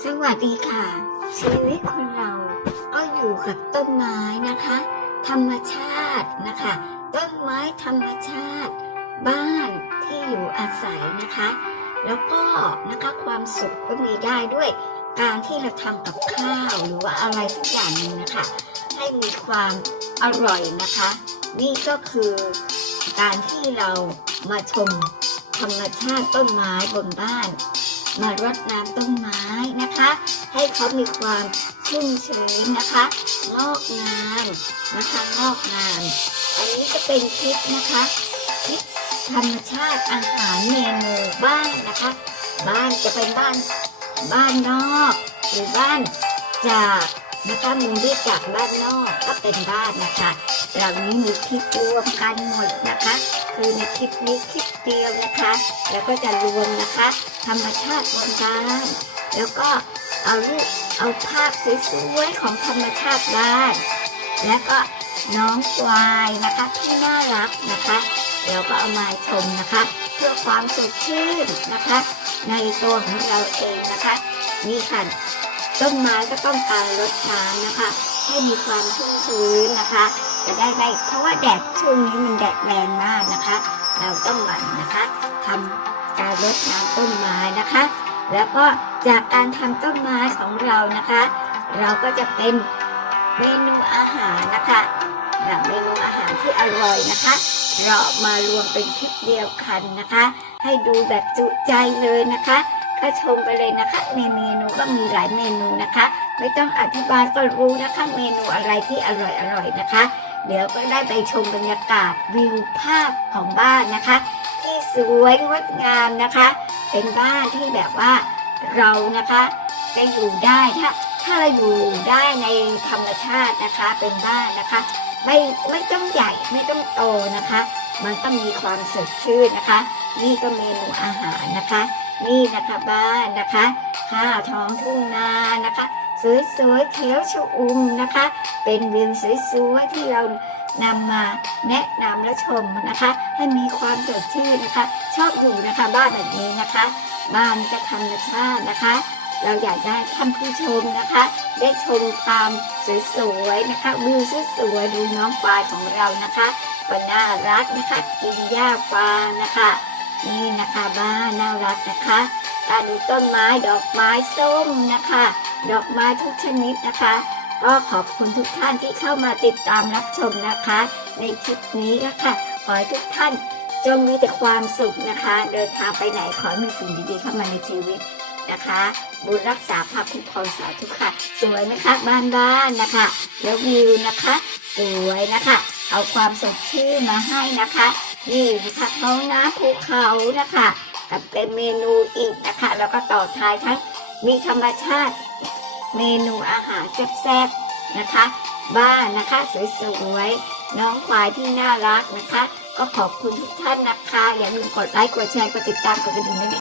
สวัสดีค่ะ ชีวิตคนเราก็อยู่กับต้นไม้นะคะ ธรรมชาตินะคะ ต้นไม้ธรรมชาติ บ้านที่อยู่อาศัยนะคะ แล้วก็นะคะความสุขก็มีได้ด้วยการที่เราทำกับข้าวหรือว่าอะไรสักอย่างหนึ่งนะคะ ให้มีความอร่อยนะคะ นี่ก็คือการที่เรามาชมธรรมชาติต้นไม้บนบ้าน มารดน้ำต้นไม้นะคะ ให้เขามีความชุ่มชื้นนะคะงอกงามนะคะงอกงาม อันนี้จะเป็นคลิปนะคะคลิปธรรมชาติอาหารเมนูบ้านนะคะ บ้านจะเป็นบ้านบ้านนอกหรือบ้านจากนะคะมุมที่จากบ้านนอกก็เป็นบ้านนะคะ เหล่านี้มีคลิปรวมกันหมดนะคะ คือในคลิปนี้คลิปเดียวนะคะ แล้วก็จะรวมนะคะ ธรรมชาติบนบ้านแล้วก็เอารูปเอาภาพสวยๆของธรรมชาติบ้านแล้วก็น้องควายนะคะที่น่ารักนะคะแล้วก็เอามาชมนะคะ เพื่อความสดชื่นนะคะ ในตัวของเราเองนะคะนี่ค่ะต้นไม้ก็ต้องการรดน้ำนะคะ ให้มีความชุ่มชื้นนะคะ จะได้ไม่เพราะว่าแดดช่วงนี้มันแดดแรงมากนะคะ เราต้องหมั่นนะคะทำการรดน้ำต้นไม้นะคะ แล้วก็จากการทำต้นไม้ของเรานะคะ เราก็จะเป็นเมนูอาหารนะคะแบบเมนูอาหารที่อร่อยนะคะ เราเอามารวมเป็นคลิปเดียวกันนะคะ ให้ดูแบบจุใจเลยนะคะก็ชมไปเลยนะคะในเมนูก็มีหลายเมนูนะคะ ไม่ต้องอธิบายก็รู้นะคะ เมนูอะไรที่อร่อยอร่อยนะคะ เดี๋ยวก็ได้ไปชมบรรยากาศวิวภาพของบ้านนะคะ ที่สวยงดงามนะคะ เป็นบ้านที่แบบว่าเรานะคะจะอยู่ได้ถ้าถ้าเราอยู่ได้ในธรรมชาตินะคะเป็นบ้านนะคะ ไม่ไม่ต้องใหญ่ไม่ต้องโตนะคะ มันต้องมีความสดชื่นนะคะ นี่ก็เมนูอาหารนะคะ นี่นะคะบ้านนะคะข้าท้องทุ่งนานะคะ สวยๆเขียวชอุ่มนะคะ เป็นวิวสวยๆที่เรานำมาแนะนำและชมนะคะ ให้มีความสดชื่นนะคะ ชอบอยู่นะคะบ้านแบบนี้นะคะ บ้านจะธรรมชาตินะคะ เราอยากได้ท่านผู้ชมนะคะ ได้ชมความสวยๆนะคะวิวสวยๆดูน้องปลาของเรานะคะก็น่ารักนะคะกินหญ้าฟางนะคะ นี่นะคะบ้านน่ารักนะคะการดูต้นไม้ดอกไม้ส้มนะคะ ดอกไม้ทุกชนิดนะคะ ก็ขอบคุณทุกท่านที่เข้ามาติดตามรับชมนะคะ ในคลิปนี้นะคะขอให้ทุกท่านจงมีแต่ความสุขนะคะ เดินทางไปไหนขอให้มีสิ่งดีๆเข้ามาในชีวิตนะคะ บุญรักษาภาพคุ้มครองสาธุค่ะ สวยไหมคะ บ้านบ้านๆนะคะ แล้ววิวนะคะ สวยนะคะ เอาความสดชื่นมาให้นะคะนี่นะคะท้องน้ำภูเขานะคะกับเป็นเมนูอีกนะคะ แล้วก็ต่อท้ายทั้งมีธรรมชาติ เมนูอาหารแซ่บๆนะคะ บ้านนะคะสวยๆน้องควายที่น่ารักนะคะ ก็ขอบคุณทุกท่านนะคะ อย่าลืมกดไลค์กดแชร์กดติดตามกดกระดิ่งด้วยนะคะ